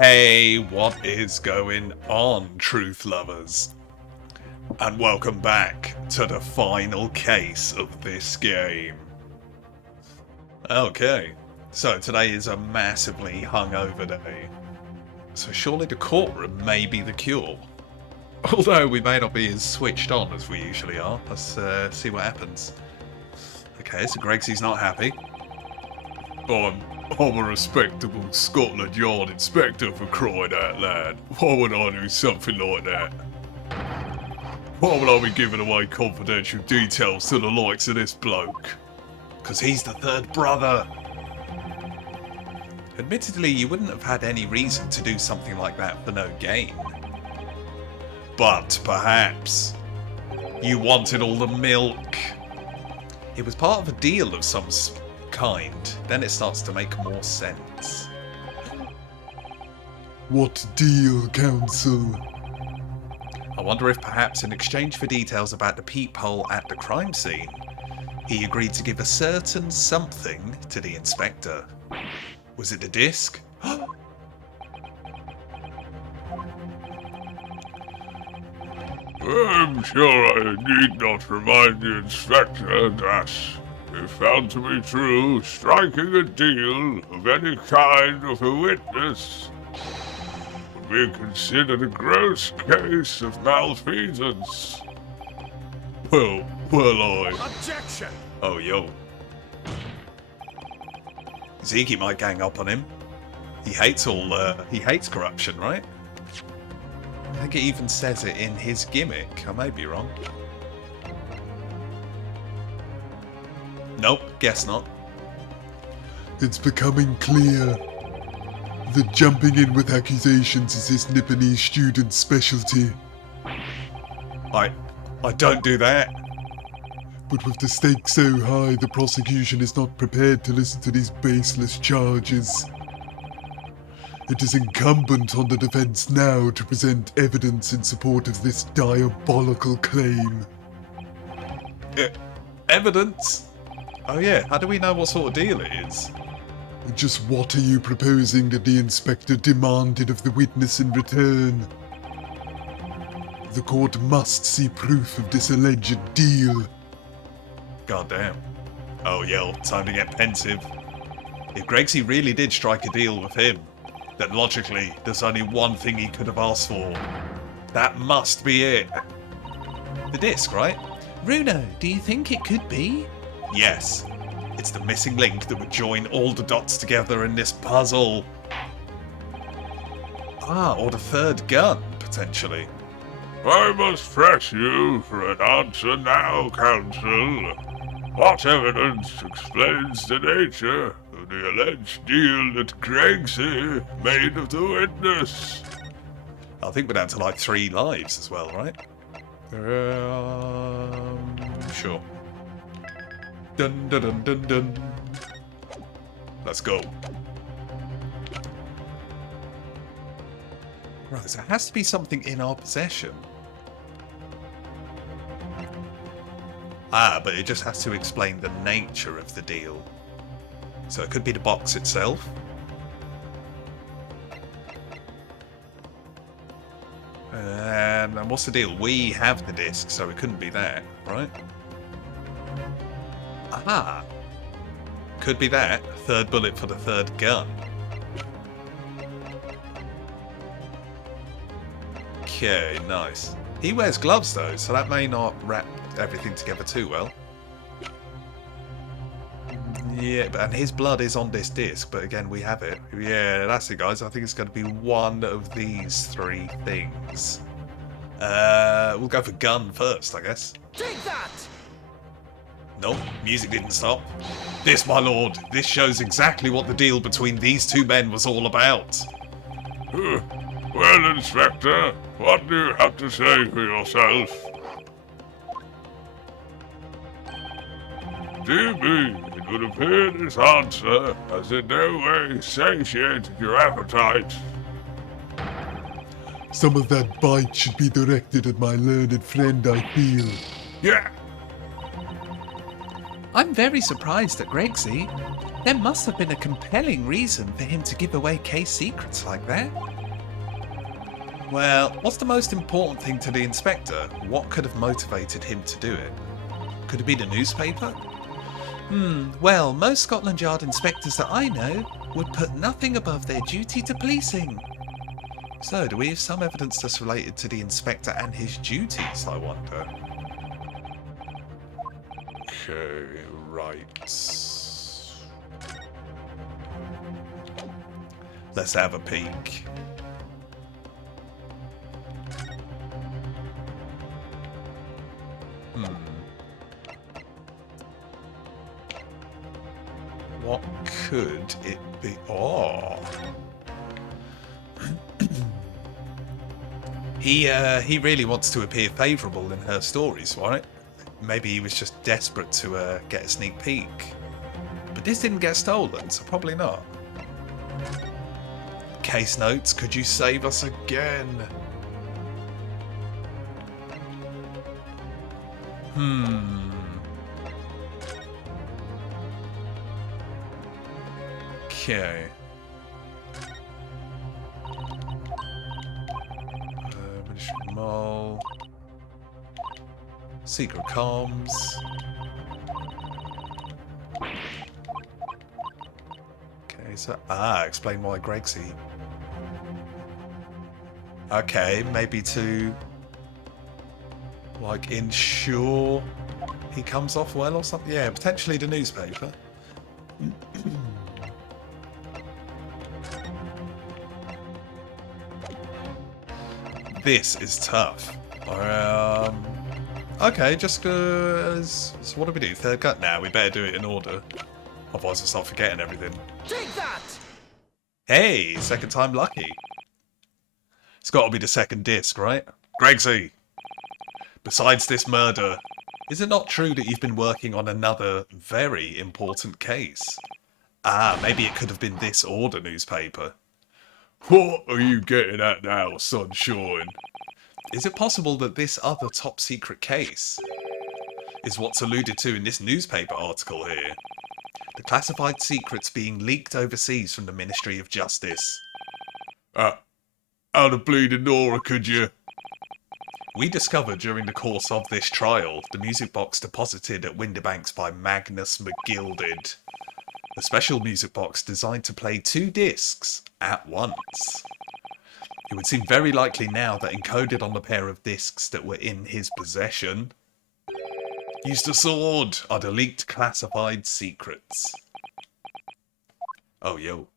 Hey, what is going on, truth lovers? And welcome back to the final case of this game. Okay, so today is a massively hungover day. So surely the courtroom may be the cure. Although we may not be as switched on as we usually are. Let's see what happens. Okay, so Gregsy's not happy. I'm a respectable Scotland Yard inspector, for crying out loud. Why would I do something like that? Why would I be giving away confidential details to the likes of this bloke? Because he's the third brother. Admittedly, you wouldn't have had any reason to do something like that for no gain. But perhaps you wanted all the milk. It was part of a deal of some kind. Then it starts to make more sense. What deal, Counsel? I wonder if perhaps in exchange for details about the peephole at the crime scene, he agreed to give a certain something to the inspector. Was it the disc? I'm sure I need not remind the inspector that, if found to be true, striking a deal of any kind with a witness would be considered a gross case of malfeasance. Well, I... Objection! Oh, yo. Zeke might gang up on him. He hates corruption, right? I think it even says it in his gimmick. I may be wrong. Nope, guess not. It's becoming clear that jumping in with accusations is this Nipponese student's specialty. I don't do that. But with the stakes so high, the prosecution is not prepared to listen to these baseless charges. It is incumbent on the defense now to present evidence in support of this diabolical claim. Evidence? Oh yeah, how do we know what sort of deal it is? Just what are you proposing that the inspector demanded of the witness in return? The court must see proof of this alleged deal. Goddamn. Oh yeah, time to get pensive. If Gregsy really did strike a deal with him, then logically, there's only one thing he could have asked for. That must be it. The disc, right? Runo, do you think it could be? Yes. It's the missing link that would join all the dots together in this puzzle. Ah, or the third gun, potentially. I must press you for an answer now, Counsel. What evidence explains the nature of the alleged deal that Gregsy made of the witness? I think we're down to like 3 lives as well, right? Sure. Dun dun dun dun dun. Let's go. Right, so there has to be something in our possession. Ah, but it just has to explain the nature of the deal. So it could be the box itself. And what's the deal? We have the disc, so it couldn't be that, right? Aha! Could be that. Third bullet for the third gun. Okay, nice. He wears gloves though, so that may not wrap everything together too well. Yeah, and his blood is on this disc, but again, we have it. Yeah, that's it, guys. I think it's going to be one of these 3 things. We'll go for gun first, I guess. Take that! Nope, music didn't stop. This, my lord, this shows exactly what the deal between these 2 men was all about. Well, Inspector, what do you have to say for yourself? Dear me, it would appear this answer has in no way satiated your appetite. Some of that bite should be directed at my learned friend, I feel. Yeah. I'm very surprised at Gregsy. There must have been a compelling reason for him to give away case secrets like that. Well, what's the most important thing to the inspector? What could have motivated him to do it? Could it be the newspaper? Well, most Scotland Yard inspectors that I know would put nothing above their duty to policing. So, do we have some evidence that's related to the inspector and his duties, I wonder? Okay, right. Let's have a peek. What could it be? Oh. He really wants to appear favourable in her stories, right? Maybe he was just desperate to get a sneak peek. But this didn't get stolen, so probably not. Case notes, could you save us again? Okay. Ministry Mole. Secret comms. Okay, so explain why Gregsy. Okay, maybe to like ensure he comes off well or something. Yeah, potentially the newspaper. This is tough. Okay, just so what do we do? Third cut now. We better do it in order. Otherwise I'll start forgetting everything. Take that! Hey, second time lucky. It's got to be the second disc, right? Gregsy, besides this murder, is it not true that you've been working on another very important case? Maybe it could have been this order newspaper. What are you getting at now, sunshine? Is it possible that this other top secret case is what's alluded to in this newspaper article here? The classified secrets being leaked overseas from the Ministry of Justice. Out of bleeding Nora, could you? We discovered during the course of this trial the music box deposited at Windibanks by Magnus McGilded. A special music box designed to play 2 discs at once. It would seem very likely now that encoded on the pair of discs that were in his possession used a sword are the leaked classified secrets. Oh, yo.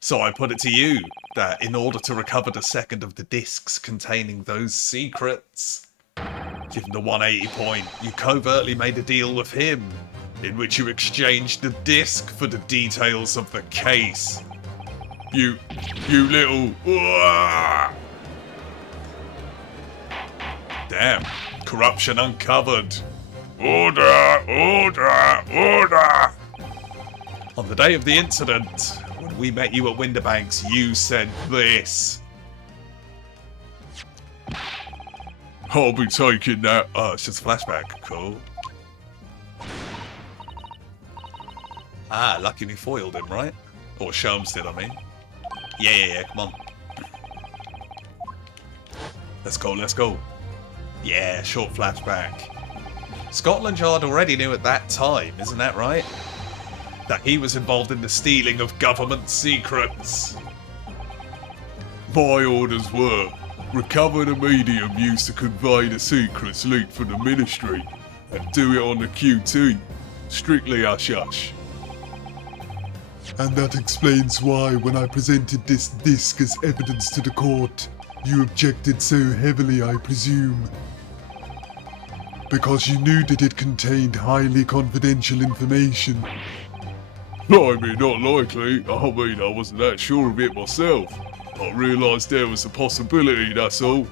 So I put it to you that in order to recover the second of the discs containing those secrets, given the 180 point, you covertly made a deal with him, in which you exchanged the disc for the details of the case. You little... Damn, corruption uncovered. Order, order, order! On the day of the incident, when we met you at Windibanks, you said this. I'll be taking that. Oh, it's just a flashback. Cool. Lucky we foiled him, right? Or Sholmes did, I mean. Yeah, come on. Let's go. Yeah, short flashback. Scotland Yard already knew at that time, isn't that right? That he was involved in the stealing of government secrets. My orders were, recover the medium used to convey the secrets leaked from the ministry, and do it on the QT. Strictly hush-hush. And that explains why, when I presented this disc as evidence to the court, you objected so heavily, I presume. Because you knew that it contained highly confidential information. I mean, not likely. I mean, I wasn't that sure of it myself. I realised there was a possibility, that's all.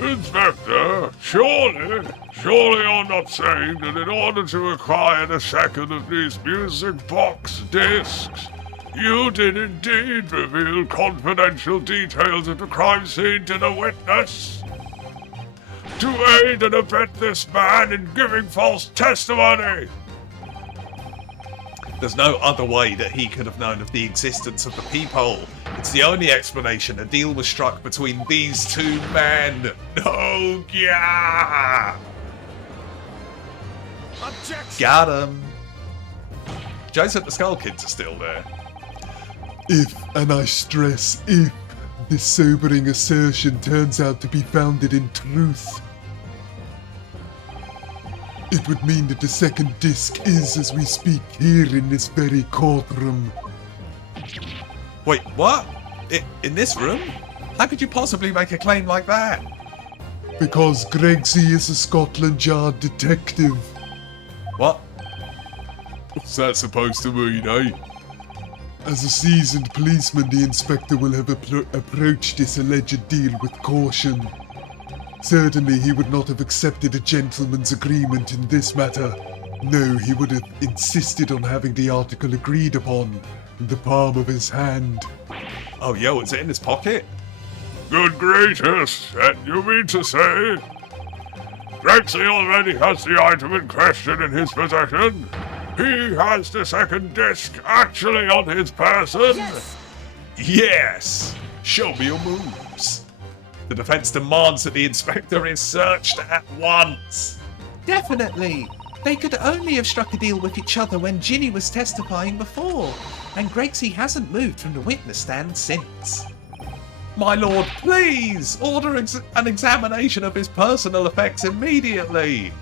Inspector, surely you're not saying that in order to acquire the second of these music box discs, you did indeed reveal confidential details of the crime scene to the witness? to aid and abet this man in giving false testimony. There's no other way that he could have known of the existence of the peephole. It's the only explanation a deal was struck between these two men. Oh, yeah! Got him. Joseph the Skull Kids are still there. If, and I stress if, this sobering assertion turns out to be founded in truth, it would mean that the second disc is, as we speak, here in this very courtroom. Wait, what? In this room? How could you possibly make a claim like that? Because Gregsy is a Scotland Yard detective. What? What's that supposed to mean, eh? As a seasoned policeman, the inspector will have approached this alleged deal with caution. Certainly, he would not have accepted a gentleman's agreement in this matter. No, he would have insisted on having the article agreed upon in the palm of his hand. Oh, yo, is it in his pocket? Good gracious, and you mean to say Gregsy already has the item in question in his possession? He has the second disc actually on his person? Yes! Show me your moves. The defense demands that the inspector is searched at once. Definitely. They could only have struck a deal with each other when Ginny was testifying before, and Gregsy hasn't moved from the witness stand since. My lord, please order an examination of his personal effects immediately.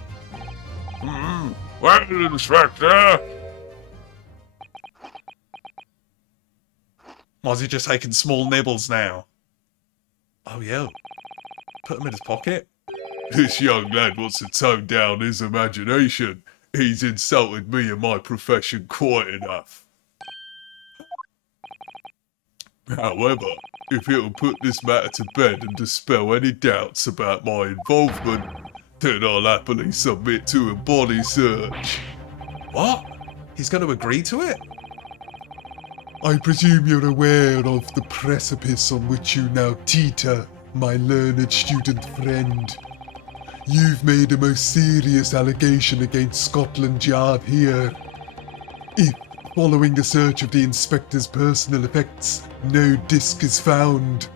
Well, Inspector, Was he just taking small nibbles now? Oh, yo. Put him in his pocket. this young lad wants to tone down his imagination. He's insulted me and my profession quite enough. However, if it'll put this matter to bed and dispel any doubts about my involvement, then I'll happily submit to a body search. What? He's going to agree to it? I presume you're aware of the precipice on which you now teeter, my learned student friend. You've made a most serious allegation against Scotland Yard here. If, following the search of the inspector's personal effects, no disc is found,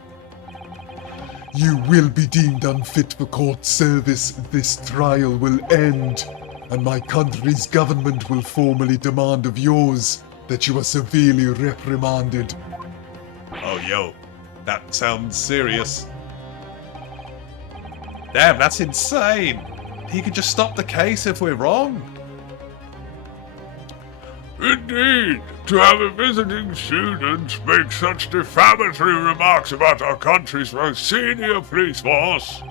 you will be deemed unfit for court service. This trial will end, and my country's government will formally demand of yours that you are severely reprimanded. Oh, yo. That sounds serious. Damn, that's insane. He could just stop the case if we're wrong. Indeed, to have a visiting student make such defamatory remarks about our country's most senior police force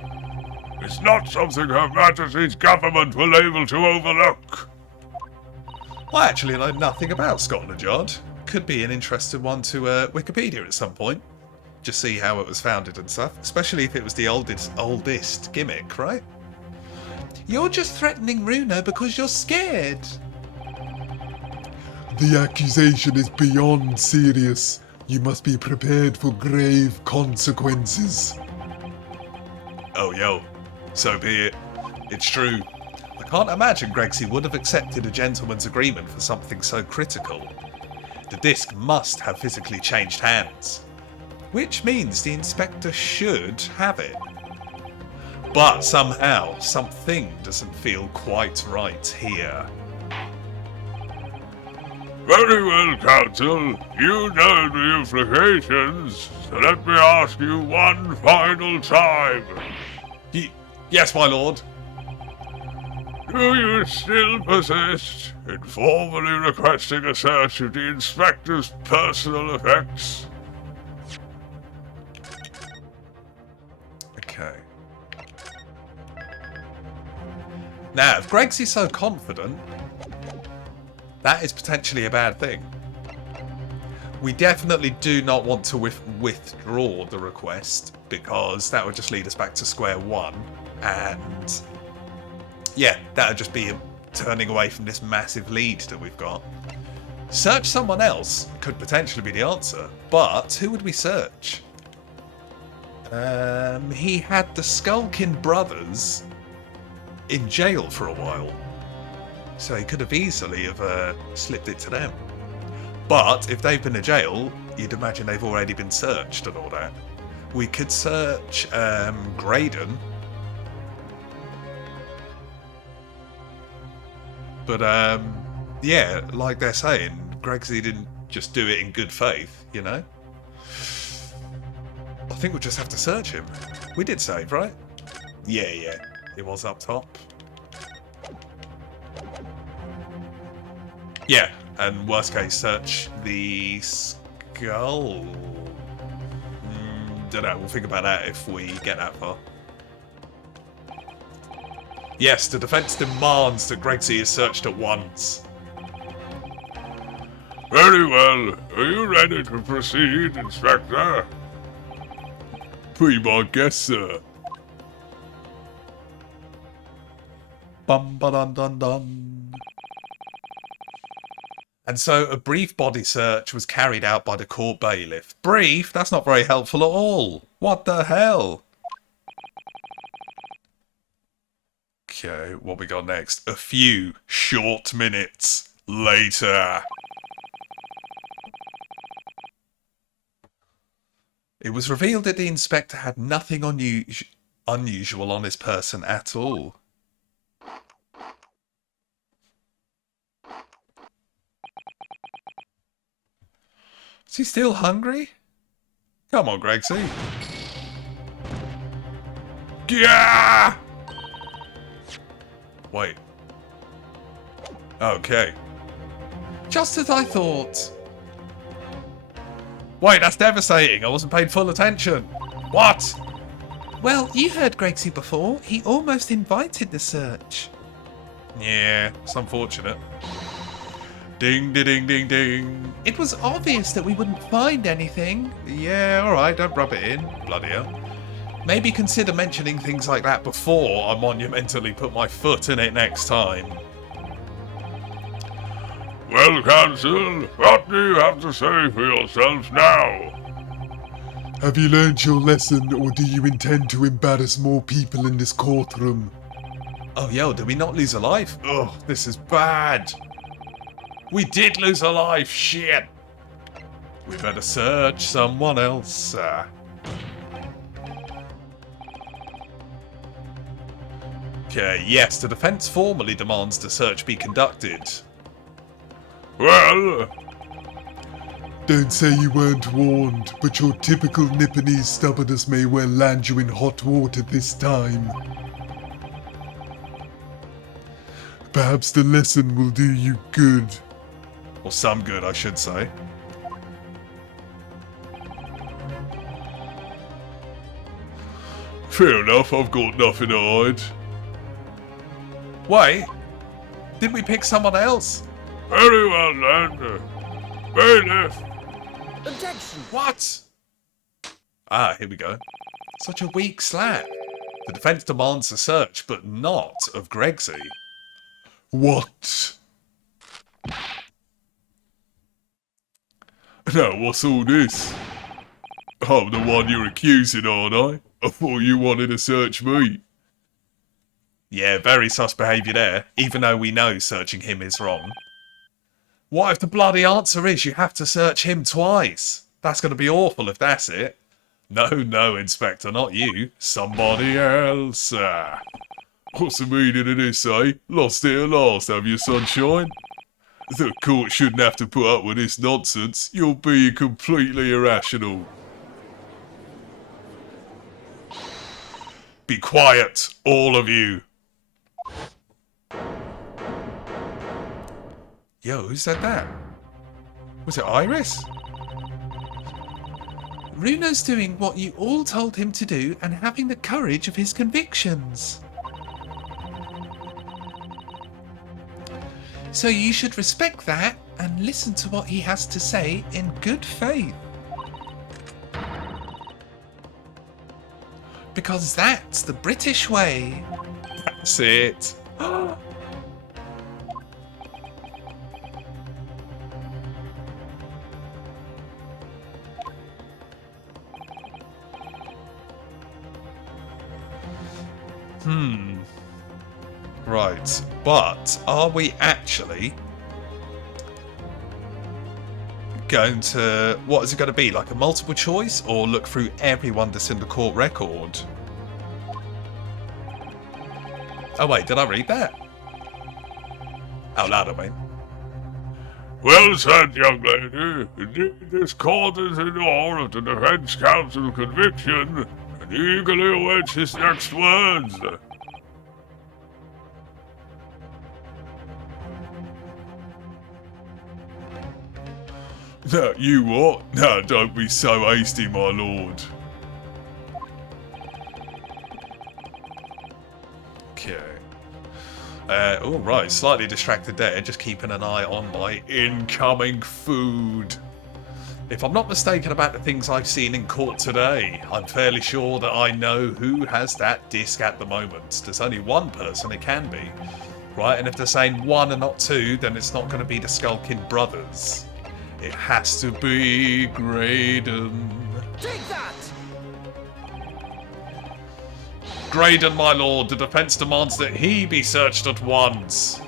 is not something Her Majesty's government will able to overlook. I actually know nothing about Scotland Yard. Could be an interesting one to Wikipedia at some point. Just see how it was founded and stuff. Especially if it was the oldest gimmick, right? You're just threatening Runo because you're scared. The accusation is beyond serious. You must be prepared for grave consequences. Oh, yo. So be it. It's true. I can't imagine Gregsy would have accepted a gentleman's agreement for something so critical. The disc must have physically changed hands. Which means the inspector should have it. But somehow, something doesn't feel quite right here. Very well, Counsel. You know the implications, so let me ask you one final time. Yes, my lord. Do you still persist in formally requesting a search of the inspector's personal effects? Okay. Now, if Gregsy's so confident, that is potentially a bad thing. We definitely do not want to withdraw the request, because that would just lead us back to square one, and yeah, that would just be turning away from this massive lead that we've got. Search someone else could potentially be the answer, but who would we search? He had the Skulkin brothers in jail for a while. So he could have easily have slipped it to them. But if they've been in jail, you'd imagine they've already been searched and all that. We could search Graydon. But yeah, like they're saying, Gregsy didn't just do it in good faith, you know? I think we'll just have to search him. We did save, right? Yeah, it was up top. Yeah, and worst case, search the skull. Don't know, we'll think about that if we get that far. Yes, the defense demands that Gregsy is searched at once. Very well. Are you ready to proceed, Inspector? Be my guest, sir. Bum ba dun dun dun. And so a brief body search was carried out by the court bailiff. Brief? That's not very helpful at all. What the hell? Okay, what we got next? A few short minutes later. It was revealed that the inspector had nothing unusual on his person at all. Is he still hungry? Come on, Gregsy. Yeah! Wait. Okay. Just as I thought. Wait, that's devastating. I wasn't paying full attention. What? Well, you heard Gregsy before. He almost invited the search. Yeah, it's unfortunate. Ding, ding, ding, ding. It was obvious that we wouldn't find anything. Yeah, alright, don't rub it in. Bloody hell. Maybe consider mentioning things like that before I monumentally put my foot in it next time. Well, Counsel, what do you have to say for yourself now? Have you learned your lesson, or do you intend to embarrass more people in this courtroom? Oh, yo, did we not lose a life? Ugh, this is bad. We did lose a life, shit. We better search someone else. Okay, yes, the defense formally demands the search be conducted. Well, Don't say you weren't warned, but your typical Nipponese stubbornness may well land you in hot water this time. Perhaps the lesson will do you good. Or some good, I should say. fair enough, I've got nothing to hide. Wait, didn't we pick someone else? Very well then. Bailiff. Objection! What? Ah, here we go. Such a weak slap. The defense demands a search, but not of Gregsy. What? Now, what's all this? I'm the one you're accusing, aren't I? I thought you wanted to search me. Yeah, very sus behaviour there, even though we know searching him is wrong. What if the bloody answer is you have to search him twice? That's going to be awful if that's it. No, no, Inspector, not you. Somebody else. What's the meaning of this, eh? Lost it at last, have you, sunshine? The court shouldn't have to put up with this nonsense. You're being completely irrational. Be quiet, all of you. Yo, who said that? Was it Iris? Runo's doing what you all told him to do and having the courage of his convictions. So you should respect that and listen to what he has to say in good faith. Because that's the British way. That's it. Right, but are we actually going to... What is it going to be? Like a multiple choice? Or look through everyone that's in the court record? Oh wait, did I read that? Out loud, I mean. Well said, young lady. Indeed, this court is in awe of the defense counsel's conviction and eagerly awaits his next words. No, you what? No, don't be so hasty, my lord. Okay. All right, slightly distracted there, just keeping an eye on my incoming food. If I'm not mistaken about the things I've seen in court today, I'm fairly sure that I know who has that disc at the moment. There's only one person it can be, right? And if they're saying one and not two, then it's not going to be the Skulking brothers. It has to be Graydon. Take that! Graydon, my lord, the defense demands that he be searched at once.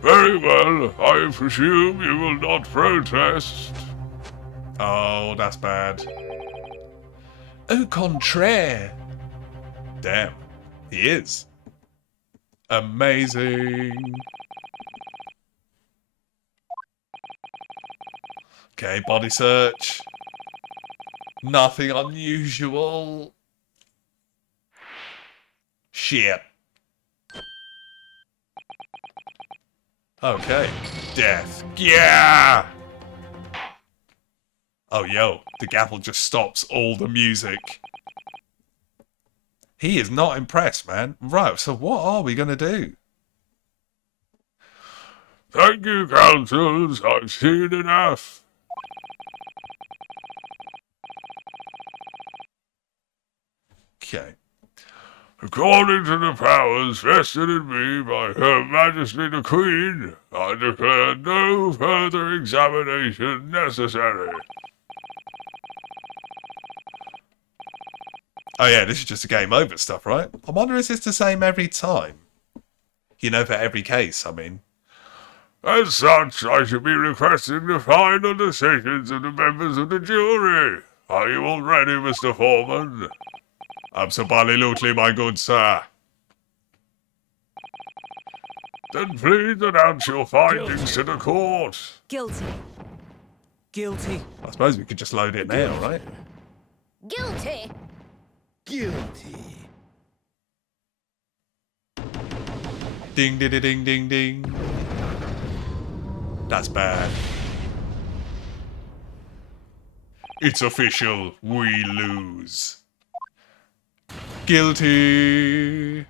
Very well. I presume you will not protest. Oh, that's bad. Au contraire. Damn, he is. Amazing. Okay, body search. Nothing unusual. Shit. Okay. Death. Yeah! Oh, yo. The gavel just stops all the music. He is not impressed, man. Right, so what are we going to do? Thank you, counsels. I've seen enough. Okay. According to the powers vested in me by Her Majesty the Queen, I declare no further examination necessary. Oh yeah, this is just a game over stuff, right? I wonder, is this the same every time? You know, for every case, I mean. As such, I should be requesting the final decisions of the members of the jury. Are you all ready, Mr. Foreman? Absolutely, my good sir. Then please announce your findings to the court. Guilty. Guilty. I suppose we could just load it now, right? Guilty. Guilty. Ding, ding, ding, ding, ding. That's bad. It's official. We lose. Guilty.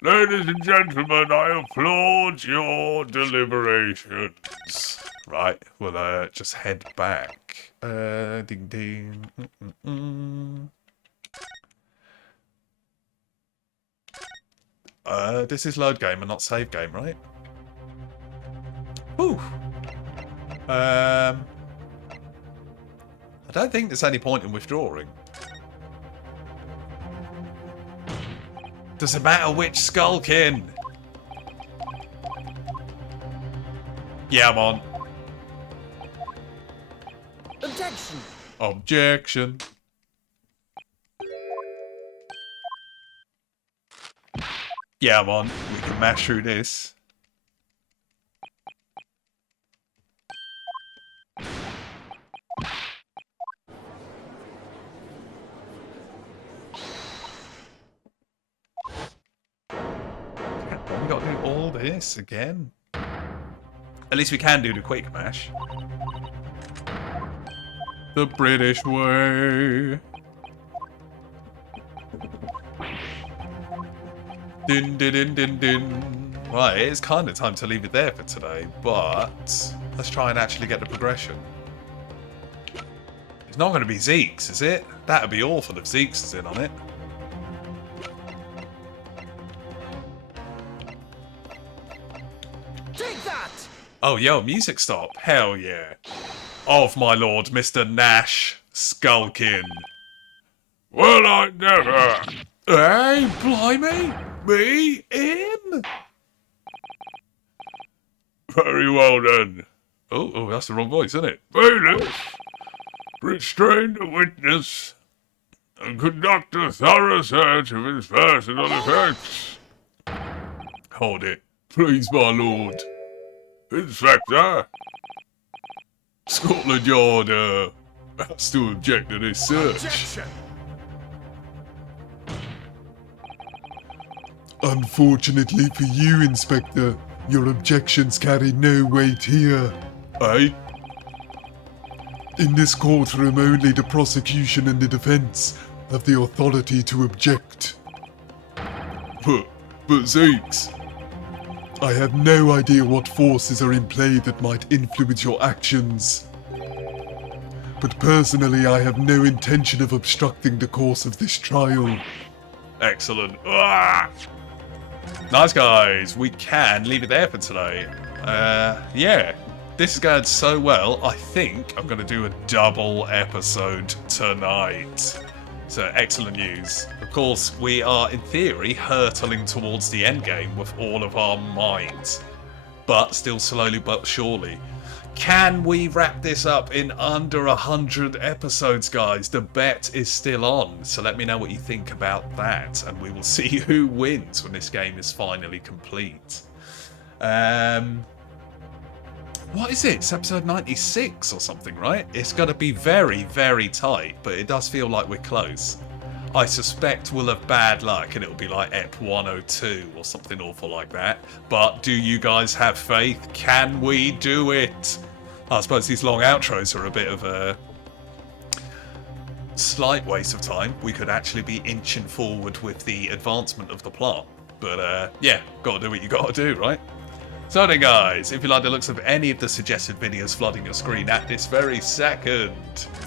Ladies and gentlemen, I applaud your deliberations. Right, we'll just head back. Ding, ding. This is load game and not save game, right? Whew. I don't think there's any point in withdrawing. Does it matter which Skulkin? Yeah, I'm on. Objection. Objection. Yeah, I'm on. We can mash through this. We gotta do all this again. At least we can do the quick mash. The British way. Din din din din din. Right, it's kind of time to leave it there for today, but let's try and actually get the progression. It's not going to be Zeke's, is it? That'd be awful if Zeke's is in on it. Take that! Oh, yo, music stop. Hell yeah. Of my lord, Mr. Nash Skulkin. Well, I never. Hey, blimey! Me? Him? Very well then. Oh, that's the wrong voice, isn't it? Bailiff, restrain the witness and conduct a thorough search of his personal effects. Hold it. Please, my lord. Inspector, Scotland Yard, has to object to this search. Objection! Unfortunately for you, Inspector, your objections carry no weight here. Hey? In this courtroom, only the prosecution and the defense have the authority to object. But Zeeks. I have no idea what forces are in play that might influence your actions. But personally, I have no intention of obstructing the course of this trial. Excellent. Ah! Nice, guys. We can leave it there for today. Yeah. This is going so well, I think I'm going to do a double episode tonight. So, excellent news. Of course, we are, in theory, hurtling towards the end game with all of our might. But still slowly but surely. Can we wrap this up in under 100 episodes, guys? The bet is still on, so let me know what you think about that, and we will see who wins when this game is finally complete. What is it? It's episode 96 or something, right? It's going to be very, very tight, but it does feel like we're close. I suspect we'll have bad luck and it'll be like Ep 102 or something awful like that. But do you guys have faith? Can we do it? I suppose these long outros are a bit of a slight waste of time. We could actually be inching forward with the advancement of the plot. But yeah, gotta do what you gotta do, right? So then guys, if you like the looks of any of the suggested videos flooding your screen at this very second,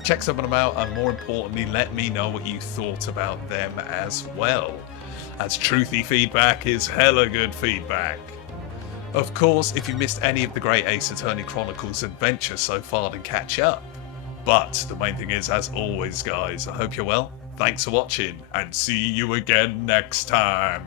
check some of them out and more importantly let me know what you thought about them as well, as truthy feedback is hella good feedback. Of course, if you missed any of the Great Ace Attorney Chronicles adventures so far, then catch up. But the main thing is, as always guys, I hope you're well, thanks for watching and see you again next time.